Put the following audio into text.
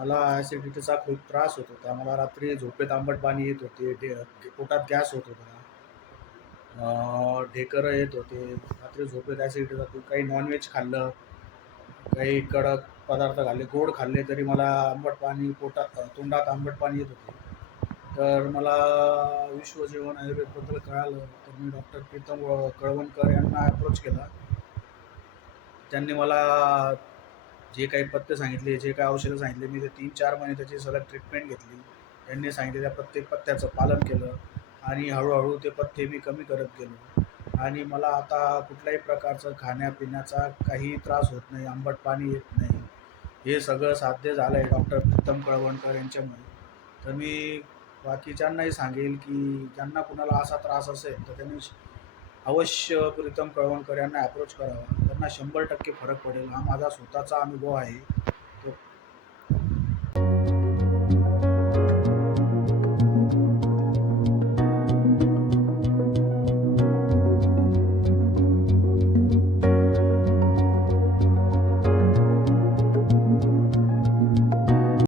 मला ॲसिडिटीचा खूप त्रास होत होता. मला रात्री झोपेत आंबट पाणी येत होते. पोटात गॅस होत होता. ढेकरं येत होते. रात्री झोपेत ॲसिडिटीचा काही नॉनव्हेज खाल्लं, काही कडक पदार्थ खाल्ले, गोड खाल्ले तरी मला आंबट पाणी तोंडात आंबट पाणी येत होते. तर मला विश्वजीवन आयुर्वेदबद्दल कळालं. तर मी डॉक्टर प्रीतम कळवणकर यांना अप्रोच केला. त्यांनी मला जे काही पथ्य सांगितले, जे काही औषधं सांगितले, मी ते 3-4 महिने त्याची सलग ट्रीटमेंट घेतली. त्यांनी सांगितलेल्या प्रत्येक पथ्याचं पालन केलं आणि हळूहळू ते पथ्य मी कमी करत गेलो आणि मला आता कुठल्याही प्रकारचं खाण्यापिण्याचा काही त्रास होत नाही, आंबट पाणी येत नाही. हे सगळं साध्य झालं आहे डॉक्टर प्रीतम कळवणकर यांच्यामुळे. तर मी बाकीच्यांनाही सांगेल की ज्यांना कुणाला असा त्रास असेल तर त्यांनी अवश्य प्रीतम कळवणकर यांना अप्रोच करावा. त्यांना 100% फरक पडेल. हा माझा स्वतःचा अनुभव आहे.